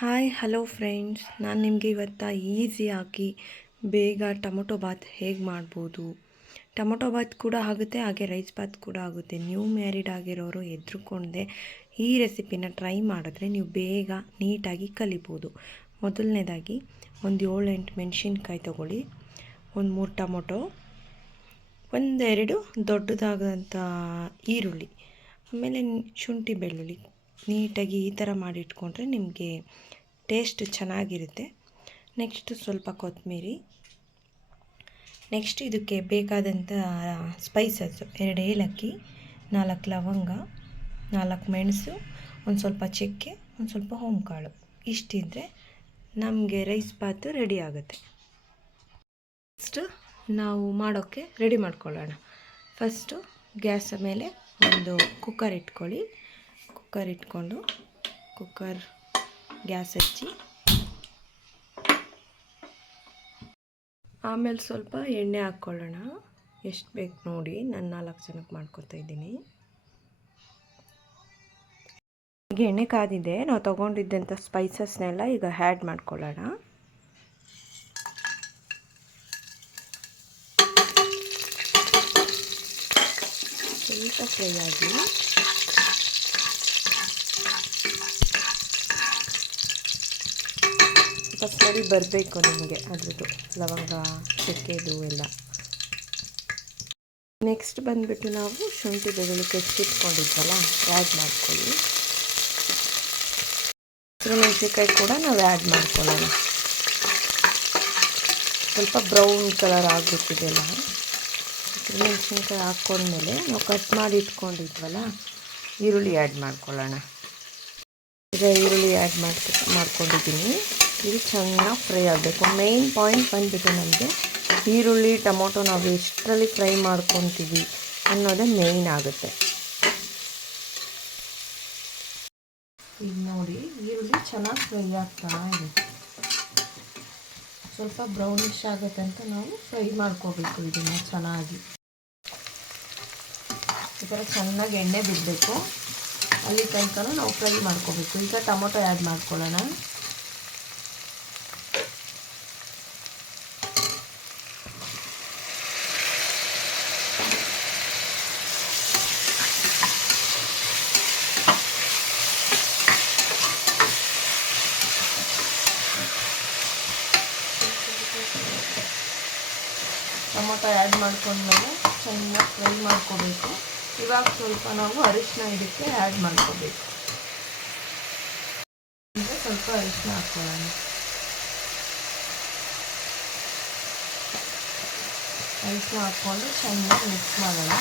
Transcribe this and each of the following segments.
Hi hello friends, ನಾನು ನಿಮಗೆ ಇವತ್ತು ಈಸಿಯಾಗಿ ಬೇಗ ಟೊಮೊಟೊ ಬಾತ್ ಹೇಗೆ ಮಾಡ್ಬೋದು. ಟೊಮೊಟೊ ಬಾತ್ ಕೂಡ ಆಗುತ್ತೆ, ಹಾಗೆ ರೈಸ್ ಬಾತ್ ಕೂಡ ಆಗುತ್ತೆ. ನ್ಯೂ ಮ್ಯಾರಿಡ್ ಆಗಿರೋರು ಎದ್ರುಕೊಂಡೆ ಈ ರೆಸಿಪಿನ ಟ್ರೈ ಮಾಡಿದ್ರೆ ನೀವು ಬೇಗ ನೀಟಾಗಿ ಕಲಿಬೋದು. ಮೊದಲನೇದಾಗಿ ಒಂದು 7-8 ಮೆಣಸಿನ್ಕಾಯಿ ತೊಗೊಳ್ಳಿ, ಒಂದು 3 ಟೊಮೊಟೊ, ಒಂದೆರಡು ದೊಡ್ಡದಾದಂಥ ಈರುಳ್ಳಿ, ಆಮೇಲೆ ಶುಂಠಿ ಬೆಳ್ಳುಳ್ಳಿ ನೀಟಾಗಿ ಈ ಥರ ಮಾಡಿಟ್ಕೊಂಡ್ರೆ ನಿಮಗೆ ಟೇಸ್ಟ್ ಚೆನ್ನಾಗಿರುತ್ತೆ. ನೆಕ್ಸ್ಟು ಸ್ವಲ್ಪ ಕೊತ್ತಂಬರಿ, ನೆಕ್ಸ್ಟ್ ಇದಕ್ಕೆ ಬೇಕಾದಂಥ ಸ್ಪೈಸಸ್ಸು 2 ಏಲಕ್ಕಿ, 4 ಲವಂಗ, 4 ಮೆಣಸು, ಒಂದು ಸ್ವಲ್ಪ ಚಕ್ಕೆ, ಒಂದು ಸ್ವಲ್ಪ ಹೋಂಕಾಳು. ಇಷ್ಟಿದ್ರೆ ನಮಗೆ ರೈಸ್ ಬಾತು ರೆಡಿ ಆಗುತ್ತೆ. ನೆಕ್ಸ್ಟು ನಾವು ಮಾಡೋಕ್ಕೆ ರೆಡಿ ಮಾಡ್ಕೊಳ್ಳೋಣ. ಫಸ್ಟು ಗ್ಯಾಸ್ ಮೇಲೆ ಒಂದು ಕುಕ್ಕರ್ ಇಟ್ಕೊಳ್ಳಿ. ಕುಕ್ಕರ್ ಇಟ್ಕೊಂಡು ಗ್ಯಾಸ್ ಹಚ್ಚಿ, ಆಮೇಲೆ ಸ್ವಲ್ಪ ಎಣ್ಣೆ ಹಾಕ್ಕೊಳ್ಳೋಣ. ಎಷ್ಟು ಬೇಕು ನೋಡಿ, ನಾನು 4 ಜನಕ್ಕೆ ಮಾಡ್ಕೊತಾ ಇದ್ದೀನಿ. ಈಗ ಎಣ್ಣೆ ಕಾದಿದೆ, ನಾವು ತೊಗೊಂಡಿದ್ದಂಥ ಸ್ಪೈಸಸ್ನೆಲ್ಲ ಈಗ ಆ್ಯಡ್ ಮಾಡ್ಕೊಳ್ಳೋಣ. ಸ್ವಲ್ಪ ಫ್ರೈ ಆಗಿ ಸ್ಮೆಲ್ ಬರಬೇಕು ನಿಮಗೆ ಅದ್ರದ್ದು, ಲವಂಗ ಚಕ್ಕೆದು ಎಲ್ಲ. ನೆಕ್ಸ್ಟ್ ಬಂದುಬಿಟ್ಟು ನಾವು ಶುಂಠಿ ಬೆಳ್ಳುಳ್ಳಿ ಕೆಚ್ಚಿಟ್ಕೊಂಡಿದ್ವಲ್ಲ ಆ್ಯಡ್ ಮಾಡ್ಕೊಳ್ಳಿ. ಹಸಿಮೆಣಸಿನ್ಕಾಯಿ ಕೂಡ ನಾವು ಆ್ಯಡ್ ಮಾಡ್ಕೊಳ್ಳೋಣ. ಸ್ವಲ್ಪ ಬ್ರೌನ್ ಕಲರ್ ಆಗಿಬಿಟ್ಟಿದೆಲ್ಲ. ಹಸಿಮೆಣಸಿನ್ಕಾಯಿ ಹಾಕ್ಕೊಂಡ್ಮೇಲೆ ನಾವು ಕಟ್ ಮಾಡಿ ಇಟ್ಕೊಂಡಿದ್ವಲ್ಲ ಈರುಳ್ಳಿ ಆ್ಯಡ್ ಮಾಡ್ಕೊಳ್ಳೋಣ. ಈಗ ಈರುಳ್ಳಿ ಆ್ಯಡ್ ಮಾಡ್ಕೊಂಡಿದ್ದೀನಿ. ಇದು ಚೆನ್ನಾಗಿ ಫ್ರೈ ಆಗಬೇಕು. ಮೇಯ್ನ್ ಪಾಯಿಂಟ್ ಬಂದುಬಿಟ್ಟು ನಮಗೆ ಈರುಳ್ಳಿ ಟೊಮೊಟೊ ನಾವು ಎಷ್ಟರಲ್ಲಿ ಫ್ರೈ ಮಾಡ್ಕೊತೀವಿ ಅನ್ನೋದೇ ಮೇಯ್ನ್ ಆಗುತ್ತೆ. ಈಗ ನೋಡಿ, ಈರುಳ್ಳಿ ಚೆನ್ನಾಗಿ ಫ್ರೈ ಆಗ್ತಾ ಇದೆ. ಸ್ವಲ್ಪ ಬ್ರೌನಿಶ್ ಆಗುತ್ತೆ ಅಂತ ನಾವು ಫ್ರೈ ಮಾಡ್ಕೋಬೇಕು. ಇದನ್ನು ಚೆನ್ನಾಗಿ ಈ ಥರ ಚೆನ್ನಾಗಿ ಎಣ್ಣೆ ಬಿಡಬೇಕು. ಅಲ್ಲಿ ತನಕ ನಾವು ಫ್ರೈ ಮಾಡ್ಕೋಬೇಕು. ಈಗ ಟೊಮೊಟೊ ಆ್ಯಡ್ ಮಾಡ್ಕೊಳ್ಳೋಣ. ಟೊಮೊಟೊ ಆ್ಯಡ್ ಮಾಡ್ಕೊಂಡ್ಮೇಲೆ ಚೆನ್ನಾಗಿ ಫ್ರೈ ಮಾಡ್ಕೋಬೇಕು. ಇವಾಗ ಸ್ವಲ್ಪ ನಾವು ಅರಿಶಿನ ಇದಕ್ಕೆ ಆ್ಯಡ್ ಮಾಡ್ಕೋಬೇಕು. ಅಂದರೆ ಸ್ವಲ್ಪ ಅರಿಶಿನ ಹಾಕ್ಕೊಳ್ಳೋಣ. ಅರಿಶಿನ ಹಾಕ್ಕೊಂಡು ಚೆನ್ನಾಗಿ ಮಿಕ್ಸ್ ಮಾಡೋಣ.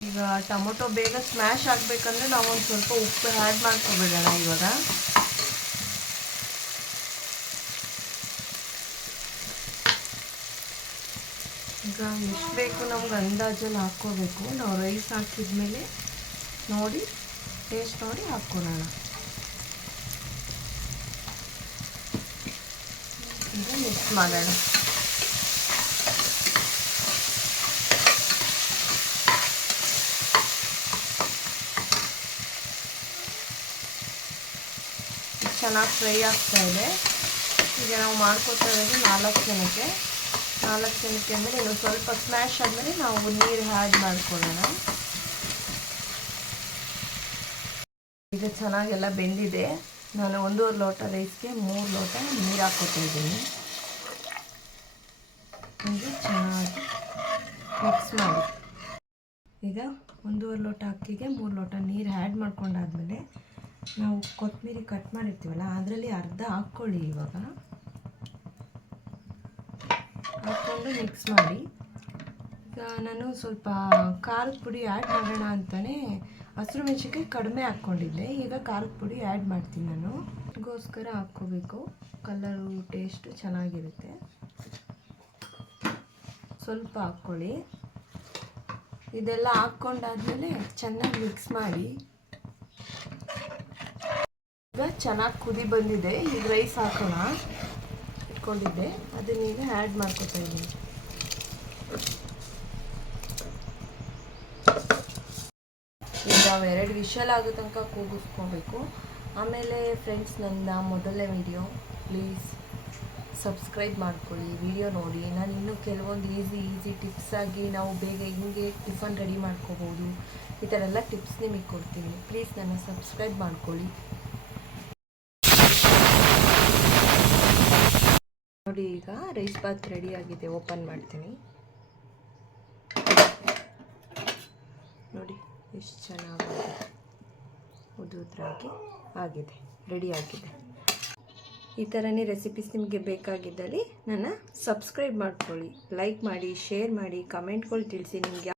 ಈಗ ಟೊಮೊಟೊ ಬೇಗ ಸ್ಮ್ಯಾಶ್ ಆಗಬೇಕಂದ್ರೆ ನಾವು ಒಂದು ಸ್ವಲ್ಪ ಉಪ್ಪು ಆ್ಯಡ್ ಮಾಡ್ಕೊಬಿಡೋಣ. ಇವಾಗ ಎಷ್ಟು ಬೇಕು ನಮ್ಗೆ ಅಂದಾಜಲ್ಲಿ ಹಾಕ್ಕೋಬೇಕು. ನಾವು ರೈಸ್ ಹಾಕಿದ್ಮೇಲೆ ನೋಡಿ ಟೇಸ್ಟ್ ನೋಡಿ ಹಾಕ್ಕೊಳ್ಳೋಣ. ಈಗ ಮಿಕ್ಸ್ ಮಾಡೋಣ. ಚೆನ್ನಾಗಿ ಫ್ರೈ ಆಗ್ತಾ ಇದೆ. ಈಗ ನಾವು ಮಾಡ್ಕೊತಾ ಇರೋದು 4 ಜನಕ್ಕೆ. 4 ಜನಕ್ಕೆ ಅಂದರೆ ಇನ್ನು ಸ್ವಲ್ಪ ಸ್ಮ್ಯಾಶ್ ಆದಮೇಲೆ ನಾವು ನೀರು ಆ್ಯಡ್ ಮಾಡ್ಕೊಳ್ಳೋಣ. ಈಗ ಚೆನ್ನಾಗೆಲ್ಲ ಬೆಂದಿದೆ. ನಾನು 1.5 ಲೋಟ ರೈಸ್ಗೆ 3 ಲೋಟ ನೀರು ಹಾಕ್ಕೊತಾ ಇದ್ದೀನಿ. ಈಗ ಚೆನ್ನಾಗಿ ಮಿಕ್ಸ್ ಮಾಡಿ. ಈಗ 1.5 ಲೋಟ ಅಕ್ಕಿಗೆ 3 ಲೋಟ ನೀರು ಆ್ಯಡ್ ಮಾಡ್ಕೊಂಡಾದ್ಮೇಲೆ ನಾವು ಕೊತ್ತಂಬರಿ ಕಟ್ ಮಾಡಿರ್ತೀವಲ್ಲ ಅದರಲ್ಲಿ ಅರ್ಧ ಹಾಕ್ಕೊಳ್ಳಿ. ಇವಾಗ ಹಾಕ್ಕೊಂಡು ಮಿಕ್ಸ್ ಮಾಡಿ. ಈಗ ನಾನು ಸ್ವಲ್ಪ ಖಾರದ ಪುಡಿ ಆ್ಯಡ್ ಮಾಡೋಣ ಅಂತಲೇ ಹಸಿರು ಮೆಣಸಿನ್ಕಾಯಿ ಕಡಿಮೆ ಹಾಕ್ಕೊಂಡಿದ್ದೆ. ಈಗ ಖಾರದ ಪುಡಿ ಆ್ಯಡ್ ಮಾಡ್ತೀನಿ ನಾನು. ಇದಕ್ಕೋಸ್ಕರ ಹಾಕ್ಕೋಬೇಕು, ಕಲರು ಟೇಸ್ಟು ಚೆನ್ನಾಗಿರುತ್ತೆ. ಸ್ವಲ್ಪ ಹಾಕ್ಕೊಳ್ಳಿ. ಇದೆಲ್ಲ ಹಾಕ್ಕೊಂಡಾದ್ಮೇಲೆ ಚೆನ್ನಾಗಿ ಮಿಕ್ಸ್ ಮಾಡಿ. ಈಗ ಚೆನ್ನಾಗಿ ಕುದಿ ಬಂದಿದೆ. ಈಗ ರೈಸ್ ಹಾಕೋಣ. ಇಟ್ಕೊಂಡಿದ್ದೆ ಅದನ್ನೀಗ ಆ್ಯಡ್ ಮಾಡ್ಕೊತಾ ಇದ್ದೀನಿ. ಈಗ 2 ವಿಷಲ್ ಆಗೋ ತನಕ ಕೂಗಿಸ್ಕೊಬೇಕು. ಆಮೇಲೆ ಫ್ರೆಂಡ್ಸ್, ನನ್ನ ಮೊದಲನೇ ವಿಡಿಯೋ, ಪ್ಲೀಸ್ ಸಬ್ಸ್ಕ್ರೈಬ್ ಮಾಡ್ಕೊಳ್ಳಿ, ವಿಡಿಯೋ ನೋಡಿ. ನಾನು ಇನ್ನೂ ಕೆಲವೊಂದು ಈಸಿ ಟಿಪ್ಸಾಗಿ ನಾವು ಬೇಗ ಹಿಂಗೆ ಟಿಫನ್ ರೆಡಿ ಮಾಡ್ಕೋಬೋದು, ಈ ಥರ ಎಲ್ಲ ಟಿಪ್ಸ್ ನಿಮಗೆ ಕೊಡ್ತೀನಿ. ಪ್ಲೀಸ್ ನನ್ನ ಸಬ್ಸ್ಕ್ರೈಬ್ ಮಾಡ್ಕೊಳ್ಳಿ. ನೋಡಿ, ಈಗ ರೈಸ್ ಬಾತ್ ರೆಡಿಯಾಗಿದೆ. ಓಪನ್ ಮಾಡ್ತೀನಿ. ನೋಡಿ ಎಷ್ಟು ಚೆನ್ನಾಗಿದೆ, ಉದುರಾಗಿ ಆಗಿದೆ, ರೆಡಿ ಆಗಿದೆ. ಈ ಥರನೇ ರೆಸಿಪೀಸ್ ನಿಮಗೆ ಬೇಕಾಗಿದ್ದಲ್ಲಿ ನನ್ನ ಸಬ್ಸ್ಕ್ರೈಬ್ ಮಾಡ್ಕೊಳ್ಳಿ, ಲೈಕ್ ಮಾಡಿ, ಶೇರ್ ಮಾಡಿ, ಕಮೆಂಟ್ಗಳು ತಿಳಿಸಿ ನಿಮಗೆ